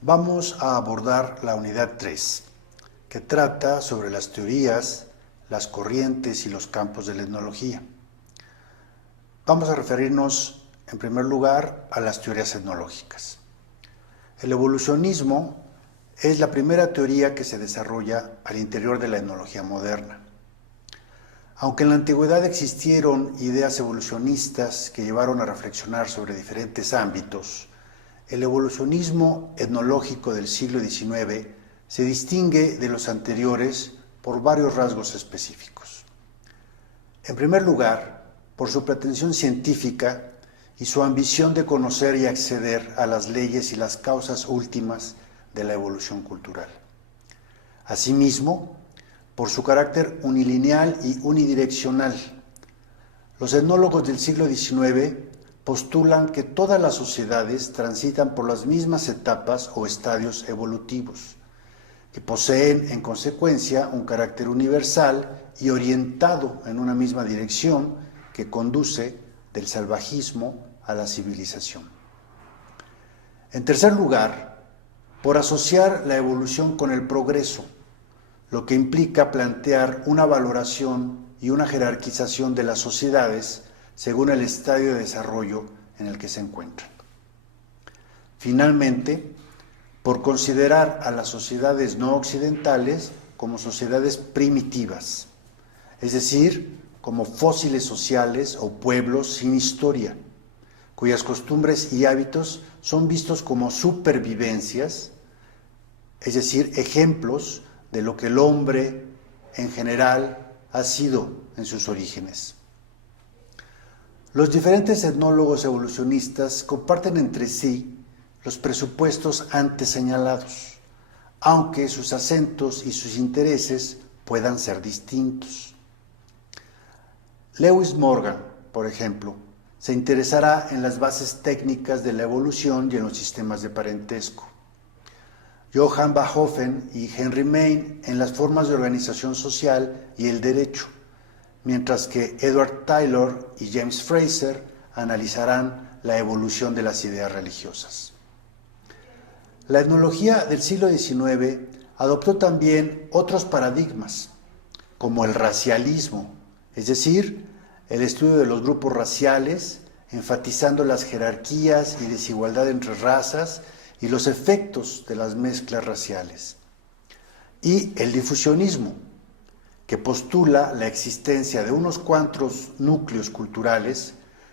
Vamos a abordar la unidad 3, que trata sobre las teorías, las corrientes y los campos de la etnología. Vamos a referirnos, en primer lugar, a las teorías etnológicas. El evolucionismo es la primera teoría que se desarrolla al interior de la etnología moderna. Aunque en la antigüedad existieron ideas evolucionistas que llevaron a reflexionar sobre diferentes ámbitos, el evolucionismo etnológico del siglo XIX se distingue de los anteriores por varios rasgos específicos. En primer lugar, por su pretensión científica y su ambición de conocer y acceder a las leyes y las causas últimas de la evolución cultural. Asimismo, por su carácter unilineal y unidireccional. Los etnólogos del siglo XIX postulan que todas las sociedades transitan por las mismas etapas o estadios evolutivos, que poseen en consecuencia un carácter universal y orientado en una misma dirección que conduce del salvajismo a la civilización. En tercer lugar, por asociar la evolución con el progreso, lo que implica plantear una valoración y una jerarquización de las sociedades según el estadio de desarrollo en el que se encuentran. Finalmente, por considerar a las sociedades no occidentales como sociedades primitivas, es decir, como fósiles sociales o pueblos sin historia, cuyas costumbres y hábitos son vistos como supervivencias, es decir, ejemplos de lo que el hombre en general ha sido en sus orígenes. Los diferentes etnólogos evolucionistas comparten entre sí los presupuestos antes señalados, aunque sus acentos y sus intereses puedan ser distintos. Lewis Morgan, por ejemplo, se interesará en las bases técnicas de la evolución y en los sistemas de parentesco. Johann Vanhoeven y Henry Maine en las formas de organización social y el derecho, mientras que Edward Taylor y James Fraser analizarán la evolución de las ideas religiosas. La etnología del siglo XIX adoptó también otros paradigmas, como el racialismo, es decir, el estudio de los grupos raciales, enfatizando las jerarquías y desigualdad entre razas y los efectos de las mezclas raciales, y el difusionismo, que postula la existencia de unos cuantos núcleos culturales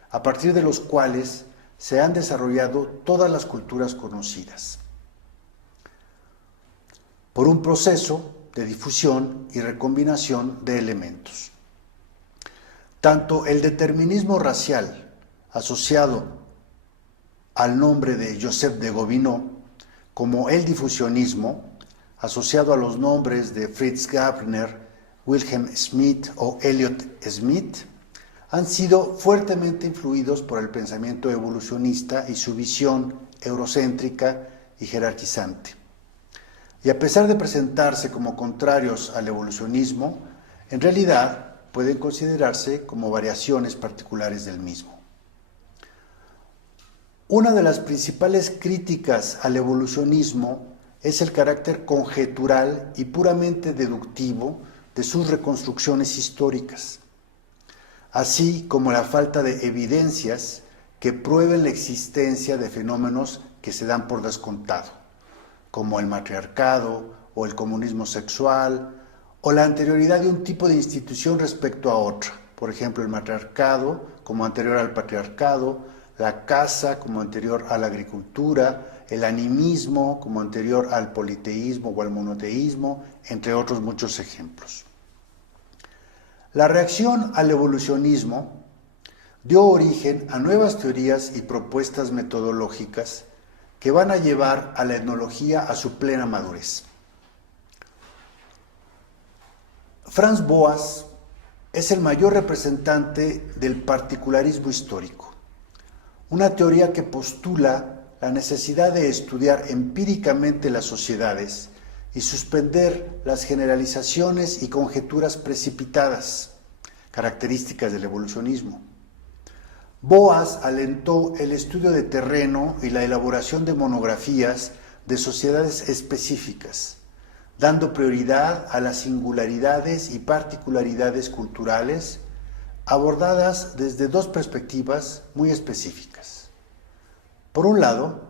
a partir de los cuales se han desarrollado todas las culturas conocidas, por un proceso de difusión y recombinación de elementos. Tanto el determinismo racial, asociado al nombre de Joseph de Gobineau, como el difusionismo, asociado a los nombres de Fritz Gabner, Wilhelm Smith o Elliot Smith, han sido fuertemente influidos por el pensamiento evolucionista y su visión eurocéntrica y jerarquizante. Y a pesar de presentarse como contrarios al evolucionismo, en realidad pueden considerarse como variaciones particulares del mismo. Una de las principales críticas al evolucionismo es el carácter conjetural y puramente deductivo de sus reconstrucciones históricas, así como la falta de evidencias que prueben la existencia de fenómenos que se dan por descontado, como el matriarcado o el comunismo sexual, o la anterioridad de un tipo de institución respecto a otra, por ejemplo el matriarcado como anterior al patriarcado, la caza como anterior a la agricultura, el animismo como anterior al politeísmo o al monoteísmo, entre otros muchos ejemplos. La reacción al evolucionismo dio origen a nuevas teorías y propuestas metodológicas que van a llevar a la etnología a su plena madurez. Franz Boas es el mayor representante del particularismo histórico, una teoría que postula la necesidad de estudiar empíricamente las sociedades y suspender las generalizaciones y conjeturas precipitadas, características del evolucionismo. Boas alentó el estudio de terreno y la elaboración de monografías de sociedades específicas, dando prioridad a las singularidades y particularidades culturales abordadas desde dos perspectivas muy específicas. Por un lado,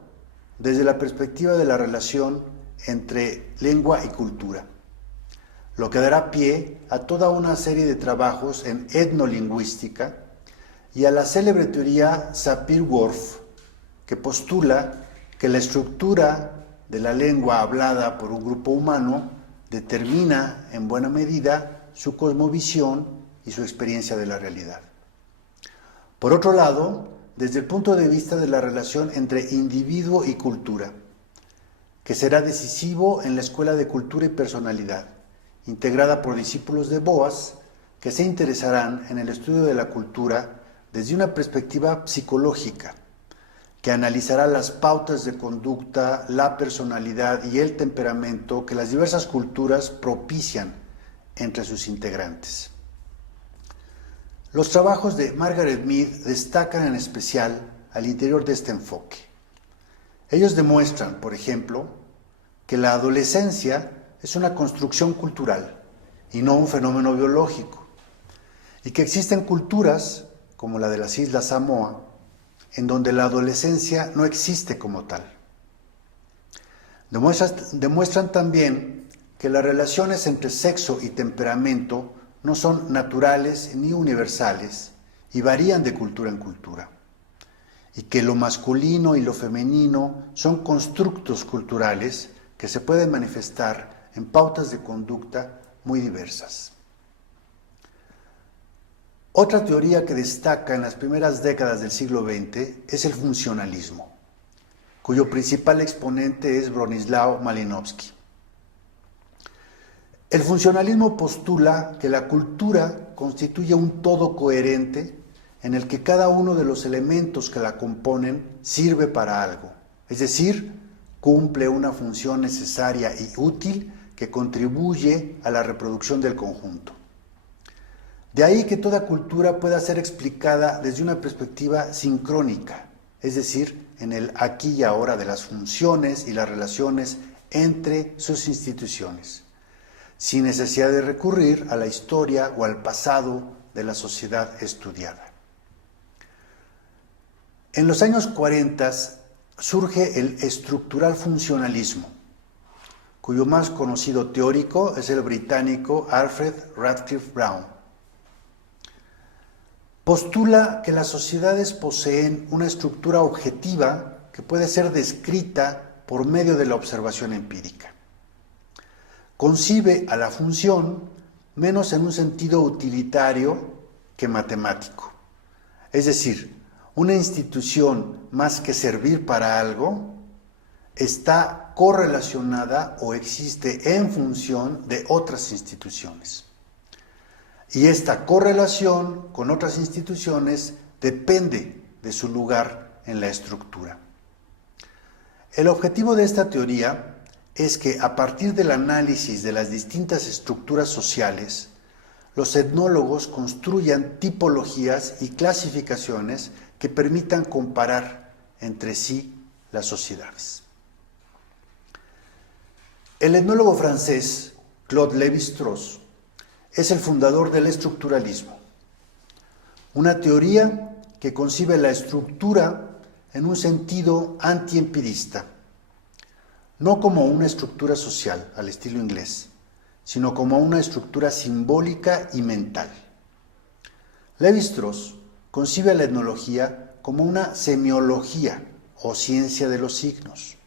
desde la perspectiva de la relación entre lengua y cultura, lo que dará pie a toda una serie de trabajos en etnolingüística y a la célebre teoría Sapir-Whorf, que postula que la estructura de la lengua hablada por un grupo humano determina en buena medida su cosmovisión y su experiencia de la realidad. Por otro lado, desde el punto de vista de la relación entre individuo y cultura, que será decisivo en la Escuela de Cultura y Personalidad, integrada por discípulos de Boas, que se interesarán en el estudio de la cultura desde una perspectiva psicológica, que analizará las pautas de conducta, la personalidad y el temperamento que las diversas culturas propician entre sus integrantes. Los trabajos de Margaret Mead destacan en especial al interior de este enfoque. Ellos demuestran, por ejemplo, que la adolescencia es una construcción cultural y no un fenómeno biológico, y que existen culturas, como la de las Islas Samoa, en donde la adolescencia no existe como tal. Demuestran también que las relaciones entre sexo y temperamento no son naturales ni universales y varían de cultura en cultura, y que lo masculino y lo femenino son constructos culturales que se pueden manifestar en pautas de conducta muy diversas. Otra teoría que destaca en las primeras décadas del siglo XX es el funcionalismo, cuyo principal exponente es Bronislaw Malinowski. El funcionalismo postula que la cultura constituye un todo coherente en el que cada uno de los elementos que la componen sirve para algo, es decir, cumple una función necesaria y útil que contribuye a la reproducción del conjunto. De ahí que toda cultura pueda ser explicada desde una perspectiva sincrónica, es decir, en el aquí y ahora de las funciones y las relaciones entre sus instituciones, sin necesidad de recurrir a la historia o al pasado de la sociedad estudiada. En los años 40 surge el estructural funcionalismo, cuyo más conocido teórico es el británico Alfred Radcliffe Brown. Postula que las sociedades poseen una estructura objetiva que puede ser descrita por medio de la observación empírica. Concibe a la función menos en un sentido utilitario que matemático. Es decir, una institución más que servir para algo está correlacionada o existe en función de otras instituciones. Y esta correlación con otras instituciones depende de su lugar en la estructura. El objetivo de esta teoría es que a partir del análisis de las distintas estructuras sociales, los etnólogos construyan tipologías y clasificaciones que permitan comparar entre sí las sociedades. El etnólogo francés Claude Lévi-Strauss es el fundador del estructuralismo, una teoría que concibe la estructura en un sentido antiempirista, no como una estructura social al estilo inglés, sino como una estructura simbólica y mental. Lévi-Strauss concibe a la etnología como una semiología o ciencia de los signos,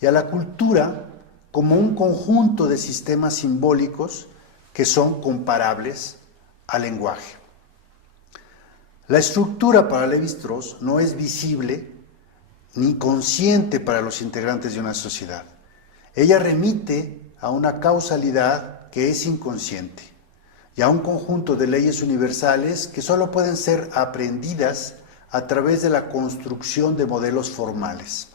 y a la cultura como un conjunto de sistemas simbólicos que son comparables al lenguaje. La estructura para Lévi-Strauss no es visible ni consciente para los integrantes de una sociedad. Ella remite a una causalidad que es inconsciente y a un conjunto de leyes universales que solo pueden ser aprendidas a través de la construcción de modelos formales.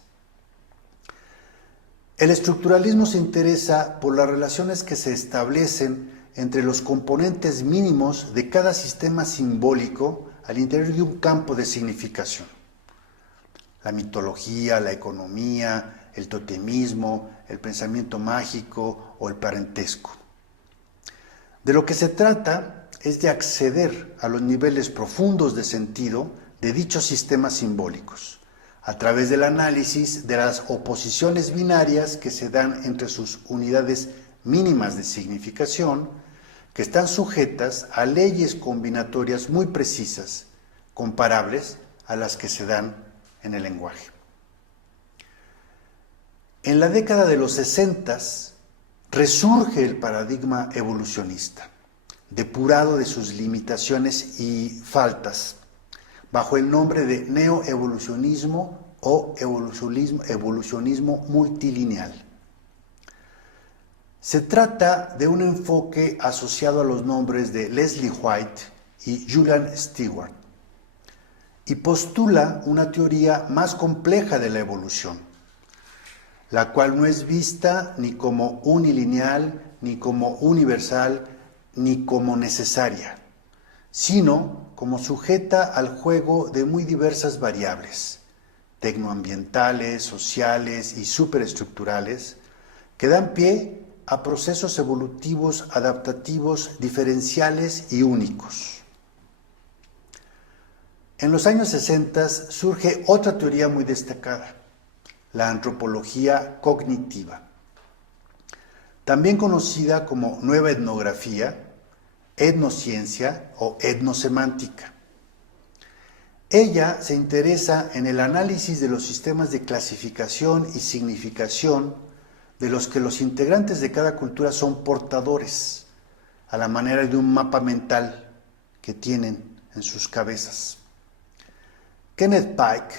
El estructuralismo se interesa por las relaciones que se establecen entre los componentes mínimos de cada sistema simbólico al interior de un campo de significación. La mitología, la economía, el totemismo, el pensamiento mágico o el parentesco. De lo que se trata es de acceder a los niveles profundos de sentido de dichos sistemas simbólicos, a través del análisis de las oposiciones binarias que se dan entre sus unidades mínimas de significación, que están sujetas a leyes combinatorias muy precisas, comparables a las que se dan en el lenguaje. En la década de los 60 resurge el paradigma evolucionista, depurado de sus limitaciones y faltas, bajo el nombre de neoevolucionismo o evolucionismo multilineal. Se trata de un enfoque asociado a los nombres de Leslie White y Julian Stewart y postula una teoría más compleja de la evolución, la cual no es vista ni como unilineal, ni como universal, ni como necesaria, sino como sujeta al juego de muy diversas variables, tecnoambientales, sociales y superestructurales, que dan pie a procesos evolutivos adaptativos diferenciales y únicos. En los años 60 surge otra teoría muy destacada, la antropología cognitiva, también conocida como nueva etnografía, etnociencia o etnosemántica. Ella se interesa en el análisis de los sistemas de clasificación y significación de los que los integrantes de cada cultura son portadores, a la manera de un mapa mental que tienen en sus cabezas. Kenneth Pike,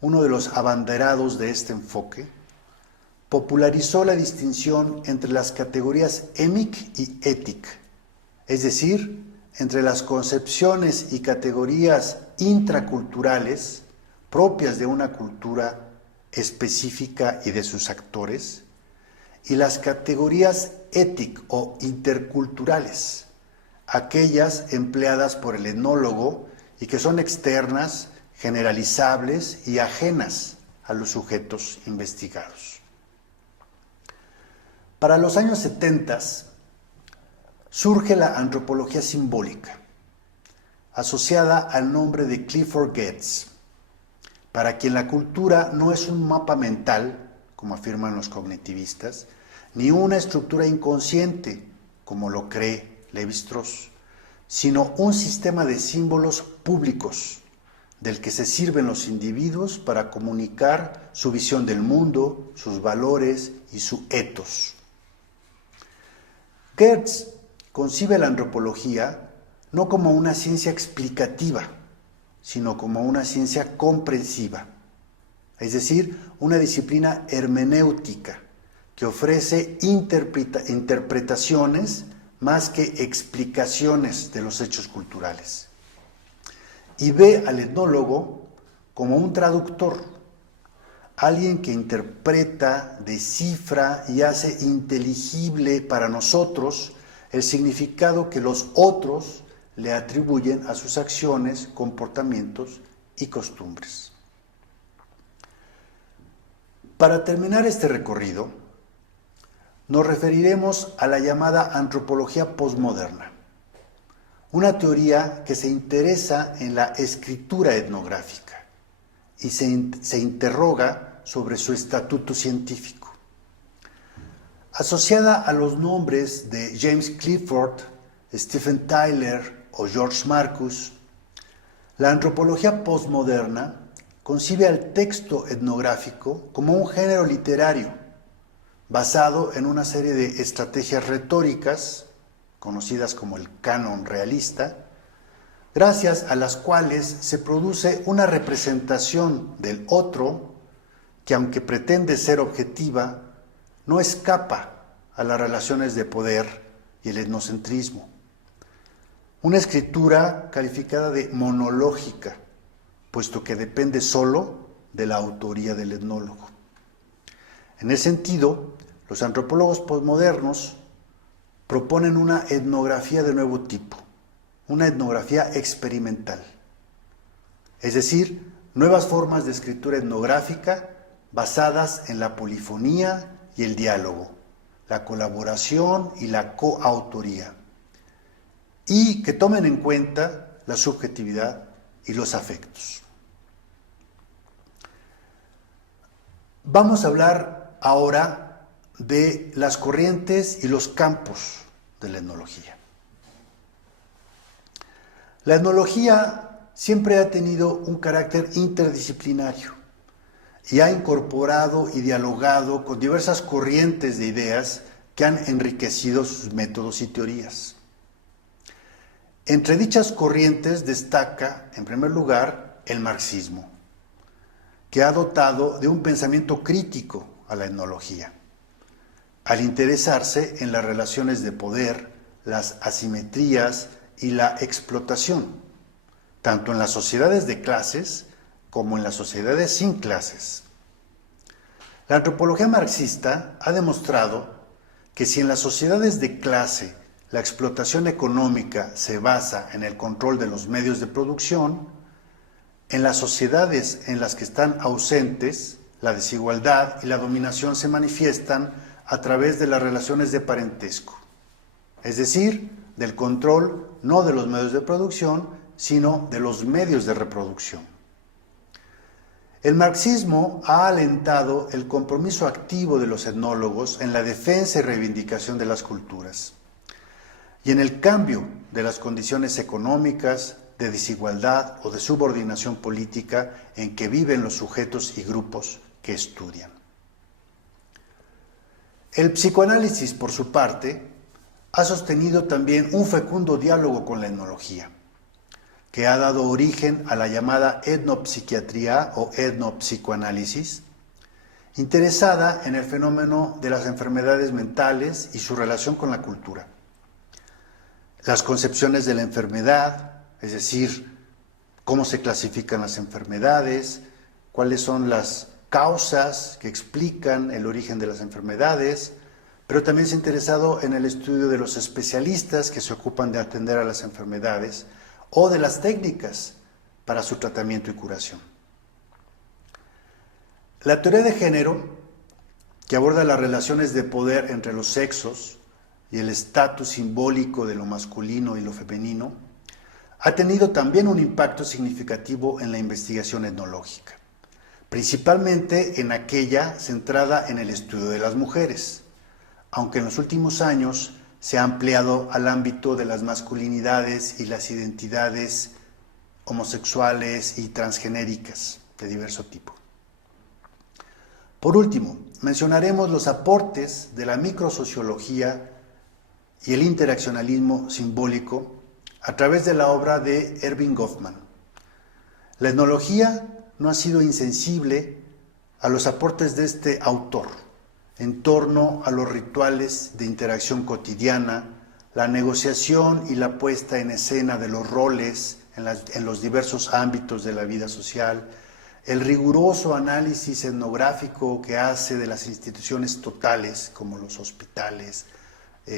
uno de los abanderados de este enfoque, popularizó la distinción entre las categorías emic y etic, es decir, entre las concepciones y categorías intraculturales propias de una cultura específica y de sus actores, y las categorías étic o interculturales, aquellas empleadas por el etnólogo y que son externas, generalizables y ajenas a los sujetos investigados. Para los años 70 surge la antropología simbólica, asociada al nombre de Clifford Geertz, para quien la cultura no es un mapa mental, como afirman los cognitivistas, ni una estructura inconsciente, como lo cree Lévi-Strauss, sino un sistema de símbolos públicos, del que se sirven los individuos para comunicar su visión del mundo, sus valores y su ethos. Geertz concibe la antropología no como una ciencia explicativa, sino como una ciencia comprensiva, es decir, una disciplina hermenéutica que ofrece interpretaciones más que explicaciones de los hechos culturales. Y ve al etnólogo como un traductor, alguien que interpreta, descifra y hace inteligible para nosotros el significado que los otros le atribuyen a sus acciones, comportamientos y costumbres. Para terminar este recorrido, nos referiremos a la llamada antropología posmoderna, una teoría que se interesa en la escritura etnográfica y se interroga sobre su estatuto científico. Asociada a los nombres de James Clifford, Stephen Tyler o George Marcus, la antropología posmoderna concibe al texto etnográfico como un género literario basado en una serie de estrategias retóricas, conocidas como el canon realista, gracias a las cuales se produce una representación del otro que, aunque pretende ser objetiva, no escapa a las relaciones de poder y el etnocentrismo. Una escritura calificada de monológica, puesto que depende solo de la autoría del etnólogo. En ese sentido, los antropólogos posmodernos proponen una etnografía de nuevo tipo, una etnografía experimental, es decir, nuevas formas de escritura etnográfica basadas en la polifonía y el diálogo, la colaboración y la coautoría, y que tomen en cuenta la subjetividad y los afectos. Vamos a hablar ahora de las corrientes y los campos de la etnología. La etnología siempre ha tenido un carácter interdisciplinario y ha incorporado y dialogado con diversas corrientes de ideas que han enriquecido sus métodos y teorías. Entre dichas corrientes destaca, en primer lugar, el marxismo, que ha dotado de un pensamiento crítico a la etnología, al interesarse en las relaciones de poder, las asimetrías y la explotación, tanto en las sociedades de clases como en las sociedades sin clases. La antropología marxista ha demostrado que si en las sociedades de clase la explotación económica se basa en el control de los medios de producción, en las sociedades en las que están ausentes, la desigualdad y la dominación se manifiestan a través de las relaciones de parentesco, es decir, del control no de los medios de producción, sino de los medios de reproducción. El marxismo ha alentado el compromiso activo de los etnólogos en la defensa y reivindicación de las culturas y en el cambio de las condiciones económicas, de desigualdad o de subordinación política en que viven los sujetos y grupos que estudian. El psicoanálisis, por su parte, ha sostenido también un fecundo diálogo con la etnología, que ha dado origen a la llamada etnopsiquiatría o etnopsicoanálisis, interesada en el fenómeno de las enfermedades mentales y su relación con la cultura. Las concepciones de la enfermedad, es decir, cómo se clasifican las enfermedades, cuáles son las causas que explican el origen de las enfermedades, pero también se ha interesado en el estudio de los especialistas que se ocupan de atender a las enfermedades o de las técnicas para su tratamiento y curación. La teoría de género, que aborda las relaciones de poder entre los sexos y el estatus simbólico de lo masculino y lo femenino, ha tenido también un impacto significativo en la investigación etnológica, principalmente en aquella centrada en el estudio de las mujeres, aunque en los últimos años se ha ampliado al ámbito de las masculinidades y las identidades homosexuales y transgenéricas de diverso tipo. Por último, mencionaremos los aportes de la microsociología y el interaccionalismo simbólico a través de la obra de Erving Goffman. La etnología no ha sido insensible a los aportes de este autor en torno a los rituales de interacción cotidiana, la negociación y la puesta en escena de los roles en los diversos ámbitos de la vida social, el riguroso análisis etnográfico que hace de las instituciones totales, como los hospitales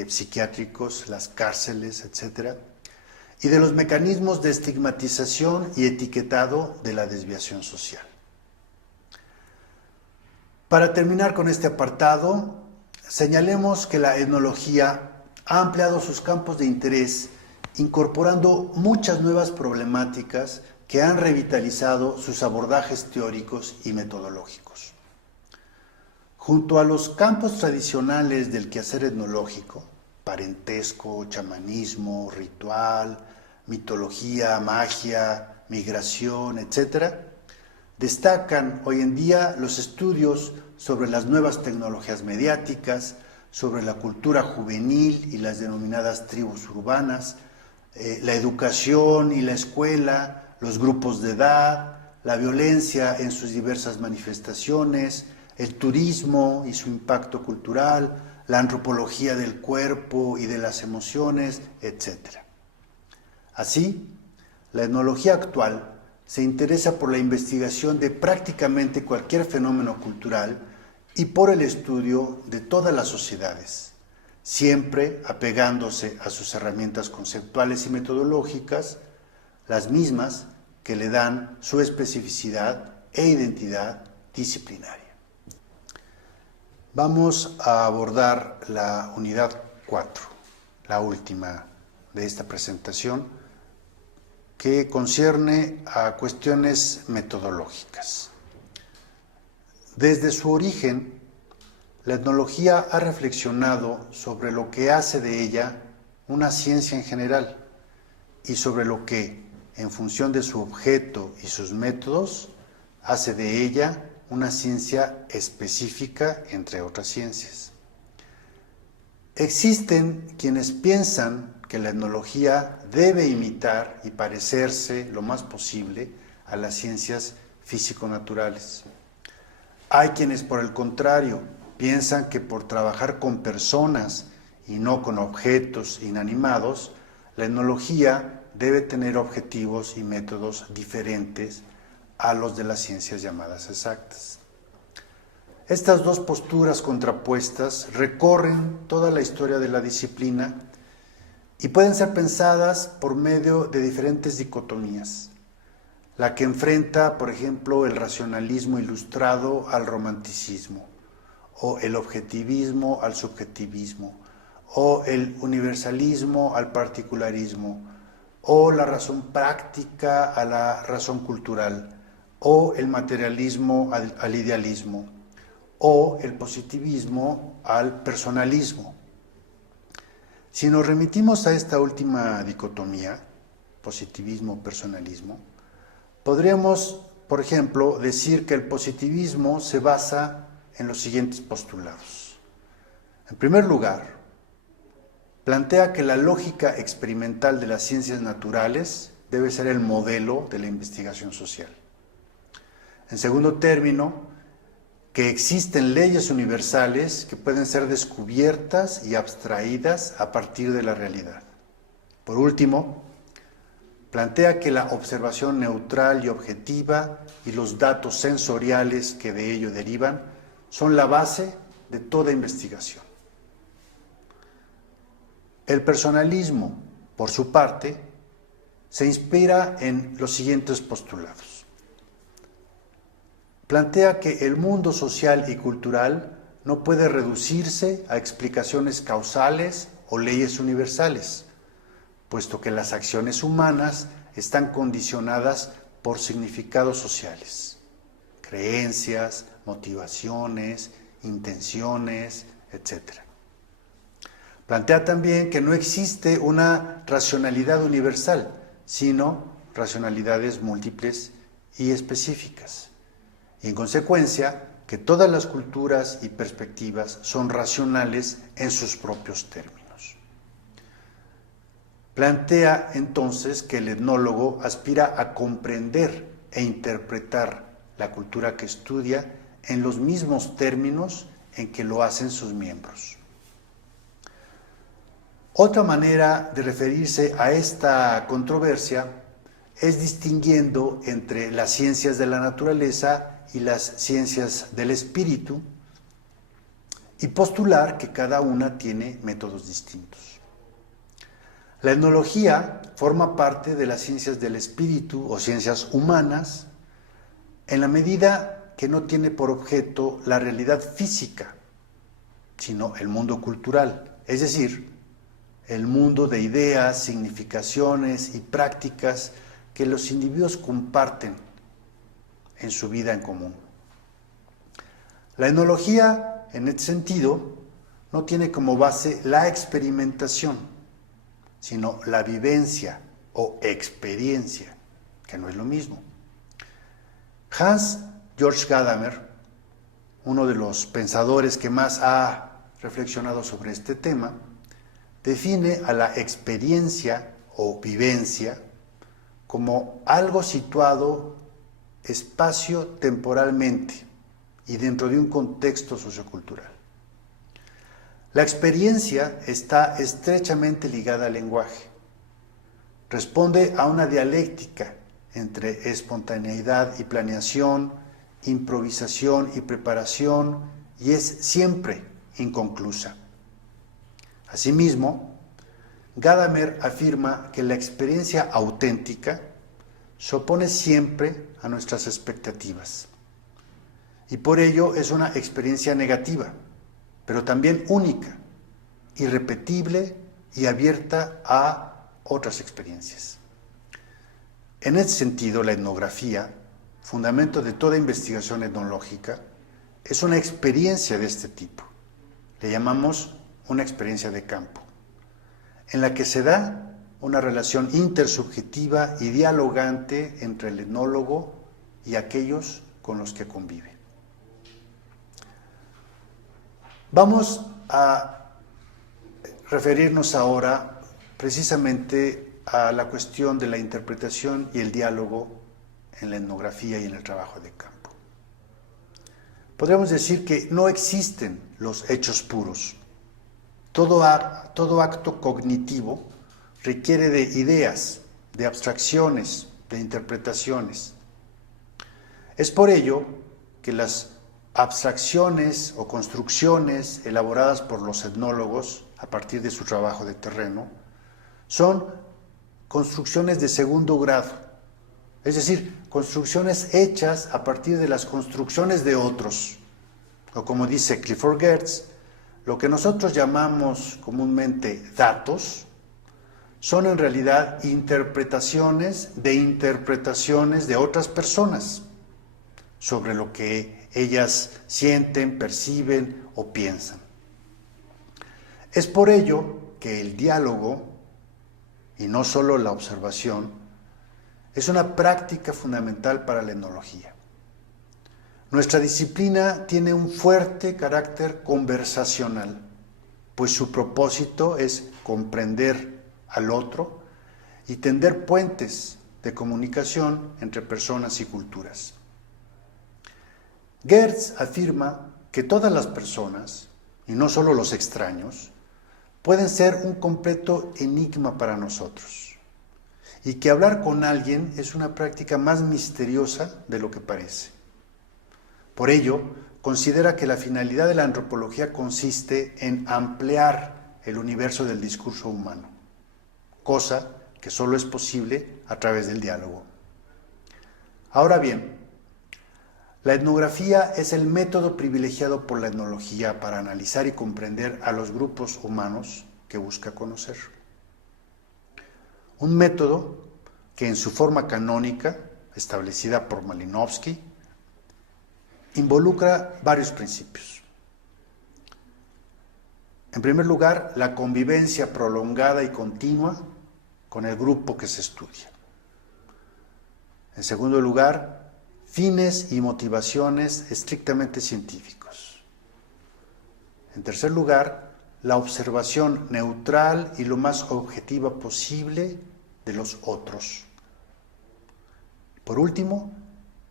psiquiátricos, las cárceles, etc., y de los mecanismos de estigmatización y etiquetado de la desviación social. Para terminar con este apartado, señalemos que la etnología ha ampliado sus campos de interés, incorporando muchas nuevas problemáticas que han revitalizado sus abordajes teóricos y metodológicos. Junto a los campos tradicionales del quehacer etnológico, parentesco, chamanismo, ritual, mitología, magia, migración, etc., destacan hoy en día los estudios sobre las nuevas tecnologías mediáticas, sobre la cultura juvenil y las denominadas tribus urbanas, la educación y la escuela, los grupos de edad, la violencia en sus diversas manifestaciones, el turismo y su impacto cultural, la antropología del cuerpo y de las emociones, etc. Así, la etnología actual se interesa por la investigación de prácticamente cualquier fenómeno cultural y por el estudio de todas las sociedades, siempre apegándose a sus herramientas conceptuales y metodológicas, las mismas que le dan su especificidad e identidad disciplinaria. Vamos a abordar la unidad 4, la última de esta presentación, que concierne a cuestiones metodológicas. Desde su origen, la etnología ha reflexionado sobre lo que hace de ella una ciencia en general y sobre lo que, en función de su objeto y sus métodos, hace de ella una ciencia específica entre otras ciencias. Existen quienes piensan que la etnología debe imitar y parecerse lo más posible a las ciencias físico-naturales. Hay quienes, por el contrario, piensan que por trabajar con personas y no con objetos inanimados, la etnología debe tener objetivos y métodos diferentes a los de las ciencias llamadas exactas. Estas dos posturas contrapuestas recorren toda la historia de la disciplina y pueden ser pensadas por medio de diferentes dicotomías. La que enfrenta, por ejemplo, el racionalismo ilustrado al romanticismo, o el objetivismo al subjetivismo, o el universalismo al particularismo, o la razón práctica a la razón cultural, o el materialismo al idealismo, o el positivismo al personalismo. Si nos remitimos a esta última dicotomía, positivismo-personalismo, podríamos, por ejemplo, decir que el positivismo se basa en los siguientes postulados. En primer lugar, plantea que la lógica experimental de las ciencias naturales debe ser el modelo de la investigación social. En segundo término, que existen leyes universales que pueden ser descubiertas y abstraídas a partir de la realidad. Por último, plantea que la observación neutral y objetiva y los datos sensoriales que de ello derivan son la base de toda investigación. El personalismo, por su parte, se inspira en los siguientes postulados. Plantea que el mundo social y cultural no puede reducirse a explicaciones causales o leyes universales, puesto que las acciones humanas están condicionadas por significados sociales, creencias, motivaciones, intenciones, etc. Plantea también que no existe una racionalidad universal, sino racionalidades múltiples y específicas. Y en consecuencia, que todas las culturas y perspectivas son racionales en sus propios términos. Plantea entonces que el etnólogo aspira a comprender e interpretar la cultura que estudia en los mismos términos en que lo hacen sus miembros. Otra manera de referirse a esta controversia es distinguiendo entre las ciencias de la naturaleza y las ciencias del espíritu, y postular que cada una tiene métodos distintos. La etnología forma parte de las ciencias del espíritu o ciencias humanas en la medida que no tiene por objeto la realidad física, sino el mundo cultural, es decir, el mundo de ideas, significaciones y prácticas que los individuos comparten en su vida en común. La etnología, en este sentido, no tiene como base la experimentación, sino la vivencia o experiencia, que no es lo mismo. Hans Georg Gadamer, uno de los pensadores que más ha reflexionado sobre este tema, define a la experiencia o vivencia como algo situado espacio-temporalmente y dentro de un contexto sociocultural. La experiencia está estrechamente ligada al lenguaje. Responde a una dialéctica entre espontaneidad y planeación, improvisación y preparación, y es siempre inconclusa. Asimismo, Gadamer afirma que la experiencia auténtica se opone siempre a nuestras expectativas, y por ello es una experiencia negativa, pero también única, irrepetible y abierta a otras experiencias. En ese sentido, la etnografía, fundamento de toda investigación etnológica, es una experiencia de este tipo. Le llamamos una experiencia de campo, en la que se da una relación intersubjetiva y dialogante entre el etnólogo y aquellos con los que convive. Vamos a referirnos ahora precisamente a la cuestión de la interpretación y el diálogo en la etnografía y en el trabajo de campo. Podríamos decir que no existen los hechos puros. Todo acto cognitivo requiere de ideas, de abstracciones, de interpretaciones. Es por ello que las abstracciones o construcciones elaboradas por los etnólogos a partir de su trabajo de terreno son construcciones de segundo grado, es decir, construcciones hechas a partir de las construcciones de otros, o como dice Clifford Geertz, lo que nosotros llamamos comúnmente datos, son en realidad interpretaciones de otras personas sobre lo que ellas sienten, perciben o piensan. Es por ello que el diálogo, y no solo la observación, es una práctica fundamental para la etnología. Nuestra disciplina tiene un fuerte carácter conversacional, pues su propósito es comprender al otro y tender puentes de comunicación entre personas y culturas. Geertz afirma que todas las personas, y no solo los extraños, pueden ser un completo enigma para nosotros, y que hablar con alguien es una práctica más misteriosa de lo que parece. Por ello, considera que la finalidad de la antropología consiste en ampliar el universo del discurso humano, cosa que solo es posible a través del diálogo. Ahora bien, la etnografía es el método privilegiado por la etnología para analizar y comprender a los grupos humanos que busca conocer. Un método que en su forma canónica, establecida por Malinowski, involucra varios principios. En primer lugar, la convivencia prolongada y continua con el grupo que se estudia. En segundo lugar, fines y motivaciones estrictamente científicos. En tercer lugar, la observación neutral y lo más objetiva posible de los otros. Por último,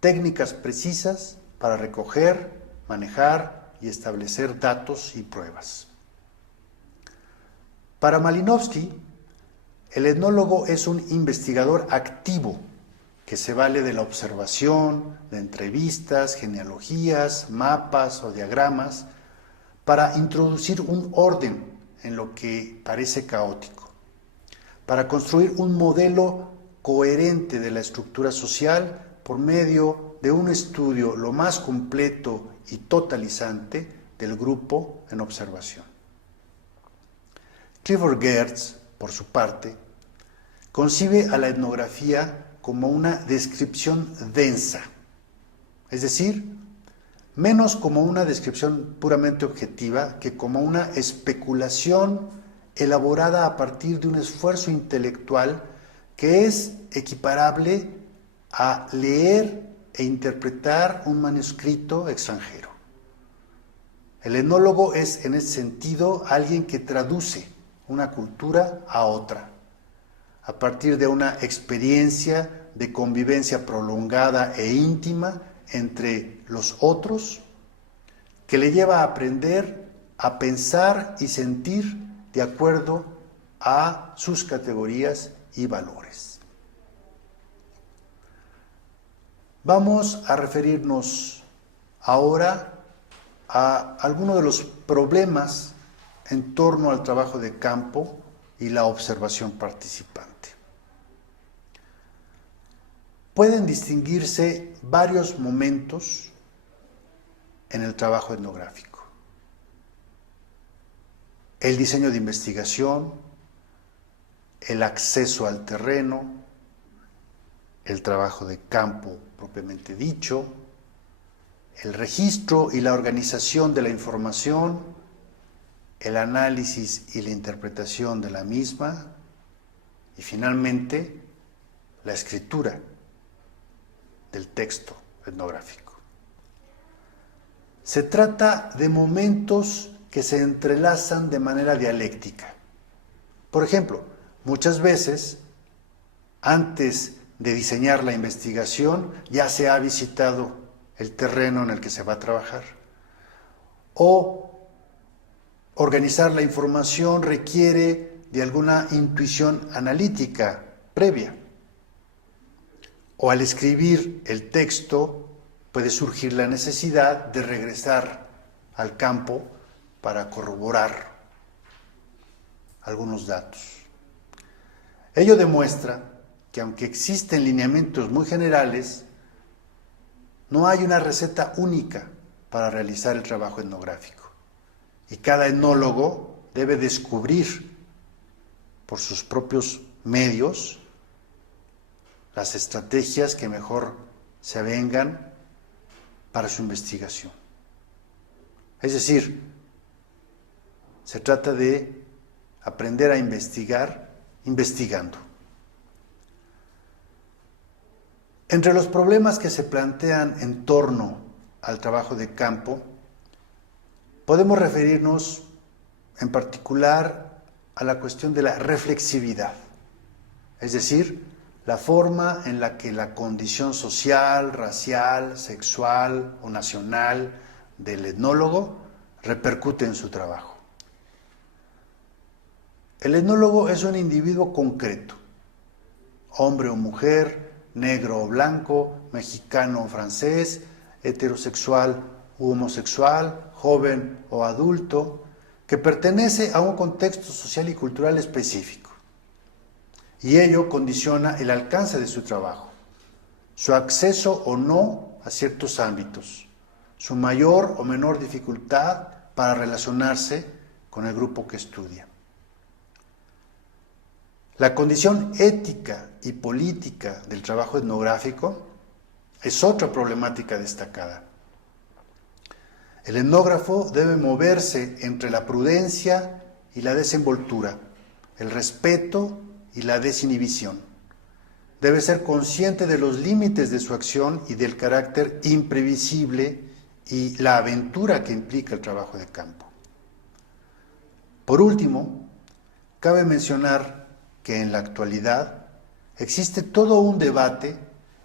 técnicas precisas para recoger, manejar y establecer datos y pruebas. Para Malinowski, el etnólogo es un investigador activo que se vale de la observación, de entrevistas, genealogías, mapas o diagramas para introducir un orden en lo que parece caótico, para construir un modelo coherente de la estructura social por medio de un estudio lo más completo y totalizante del grupo en observación. Clifford Geertz, por su parte, concibe a la etnografía como una descripción densa, es decir, menos como una descripción puramente objetiva que como una especulación elaborada a partir de un esfuerzo intelectual que es equiparable a leer e interpretar un manuscrito extranjero. El etnólogo es, en ese sentido, alguien que traduce una cultura a otra, a partir de una experiencia de convivencia prolongada e íntima entre los otros, que le lleva a aprender a pensar y sentir de acuerdo a sus categorías y valores. Vamos a referirnos ahora a algunos de los problemas en torno al trabajo de campo y la observación participante. Pueden distinguirse varios momentos en el trabajo etnográfico. El diseño de investigación, el acceso al terreno, el trabajo de campo propiamente dicho, el registro y la organización de la información, el análisis y la interpretación de la misma, y finalmente la escritura del texto etnográfico. Se trata de momentos que se entrelazan de manera dialéctica. Por ejemplo, muchas veces, antes de diseñar la investigación, ya se ha visitado el terreno en el que se va a trabajar. O organizar la información requiere de alguna intuición analítica previa. O al escribir el texto puede surgir la necesidad de regresar al campo para corroborar algunos datos. Ello demuestra que aunque existen lineamientos muy generales, no hay una receta única para realizar el trabajo etnográfico. Y cada etnólogo debe descubrir por sus propios medios las estrategias que mejor se avengan para su investigación. Es decir, se trata de aprender a investigar investigando. Entre los problemas que se plantean en torno al trabajo de campo, podemos referirnos en particular a la cuestión de la reflexividad, es decir, la forma en la que la condición social, racial, sexual o nacional del etnólogo repercute en su trabajo. El etnólogo es un individuo concreto, hombre o mujer, negro o blanco, mexicano o francés, heterosexual u homosexual, joven o adulto, que pertenece a un contexto social y cultural específico. Y ello condiciona el alcance de su trabajo, su acceso o no a ciertos ámbitos, su mayor o menor dificultad para relacionarse con el grupo que estudia. La condición ética y política del trabajo etnográfico es otra problemática destacada. El etnógrafo debe moverse entre la prudencia y la desenvoltura, el respeto y la desinhibición. Debe ser consciente de los límites de su acción y del carácter imprevisible y la aventura que implica el trabajo de campo. Por último, cabe mencionar que en la actualidad existe todo un debate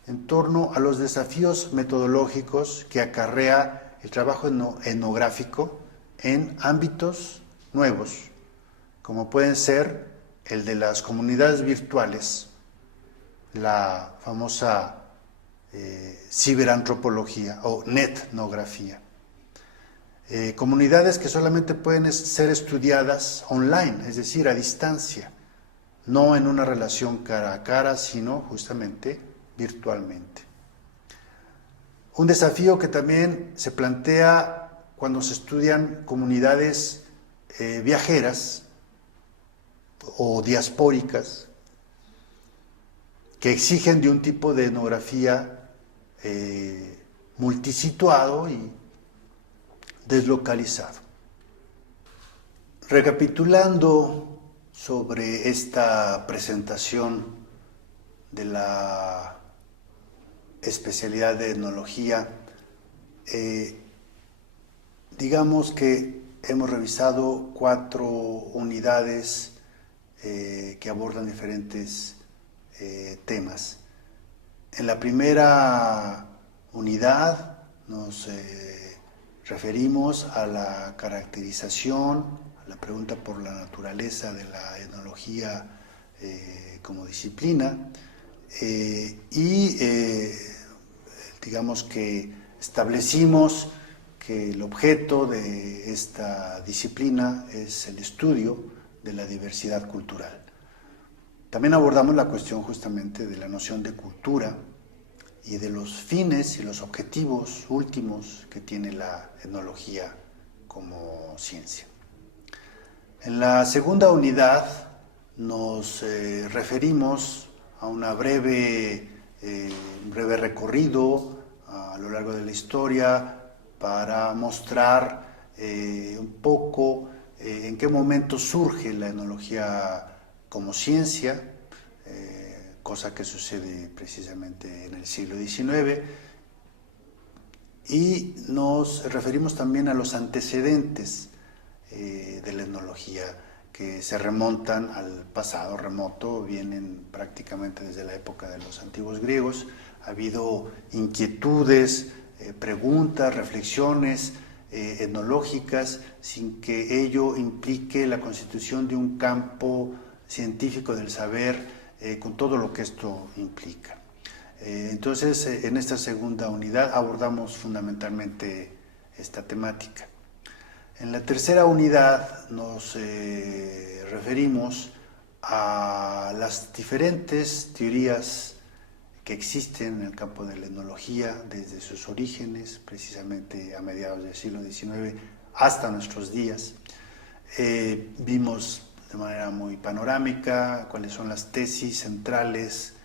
en torno a los desafíos metodológicos que acarrea el trabajo etnográfico en ámbitos nuevos, como pueden ser el de las comunidades virtuales, la famosa ciberantropología o netnografía. Comunidades que solamente pueden ser estudiadas online, es decir, a distancia, no en una relación cara a cara, sino justamente virtualmente. Un desafío que también se plantea cuando se estudian comunidades viajeras o diaspóricas que exigen de un tipo de etnografía multisituado y deslocalizado. Recapitulando sobre esta presentación de la especialidad de etnología, digamos que hemos revisado 4 unidades que abordan diferentes temas. En la primera unidad nos referimos a la caracterización, a la pregunta por la naturaleza de la etnología como disciplina digamos que establecimos que el objeto de esta disciplina es el estudio de la diversidad cultural. También abordamos la cuestión justamente de la noción de cultura y de los fines y los objetivos últimos que tiene la etnología como ciencia. En la segunda unidad nos referimos a un breve recorrido a lo largo de la historia para mostrar un poco en qué momento surge la etnología como ciencia, cosa que sucede precisamente en el siglo XIX, y nos referimos también a los antecedentes de la etnología, que se remontan al pasado remoto, vienen prácticamente desde la época de los antiguos griegos. Ha habido inquietudes, preguntas, reflexiones etnológicas, sin que ello implique la constitución de un campo científico del saber, con todo lo que esto implica. Entonces, en esta segunda unidad abordamos fundamentalmente esta temática. En la tercera unidad nos referimos a las diferentes teorías que existen en el campo de la etnología desde sus orígenes, precisamente a mediados del siglo XIX hasta nuestros días. Vimos de manera muy panorámica cuáles son las tesis centrales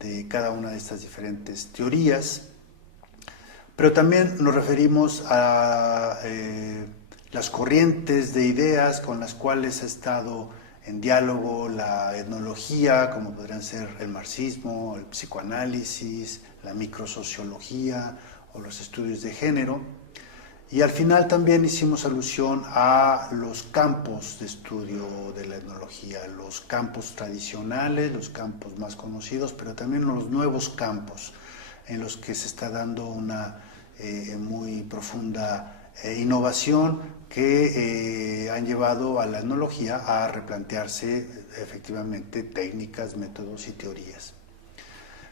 de cada una de estas diferentes teorías, pero también nos referimos a las corrientes de ideas con las cuales ha estado en diálogo la etnología, como podrían ser el marxismo, el psicoanálisis, la microsociología o los estudios de género. Y al final también hicimos alusión a los campos de estudio de la etnología, los campos tradicionales, los campos más conocidos, pero también los nuevos campos en los que se está dando una muy profunda innovación que han llevado a la etnología a replantearse efectivamente técnicas, métodos y teorías.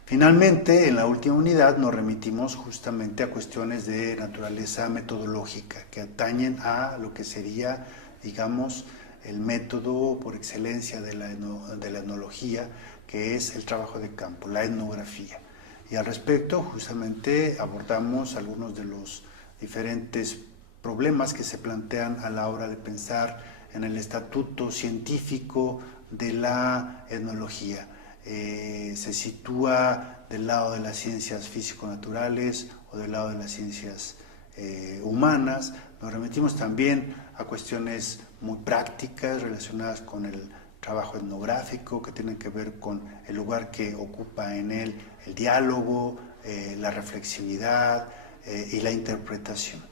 Finalmente, en la última unidad nos remitimos justamente a cuestiones de naturaleza metodológica que atañen a lo que sería, digamos, el método por excelencia de la etnología, que es el trabajo de campo, la etnografía. Y al respecto, justamente abordamos algunos de los diferentes problemas que se plantean a la hora de pensar en el estatuto científico de la etnología. Se sitúa del lado de las ciencias físico-naturales o del lado de las ciencias humanas. Nos remitimos también a cuestiones muy prácticas relacionadas con el trabajo etnográfico, que tienen que ver con el lugar que ocupa en él el diálogo, la reflexividad y la interpretación.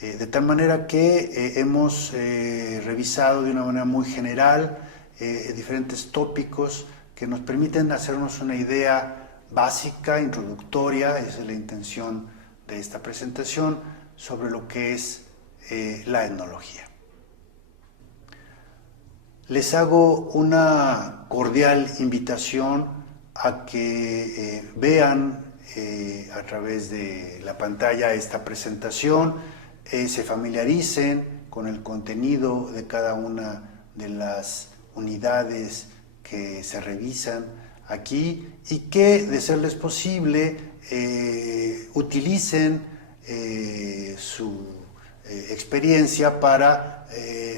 De tal manera que hemos revisado de una manera muy general diferentes tópicos que nos permiten hacernos una idea básica, introductoria, esa es la intención de esta presentación, sobre lo que es la etnología. Les hago una cordial invitación a que vean a través de la pantalla esta presentación, se familiaricen con el contenido de cada una de las unidades que se revisan aquí y que, de serles posible, utilicen su experiencia para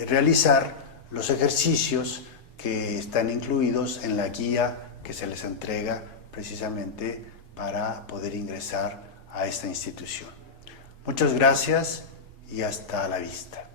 realizar los ejercicios que están incluidos en la guía que se les entrega precisamente para poder ingresar a esta institución. Muchas gracias y hasta la vista.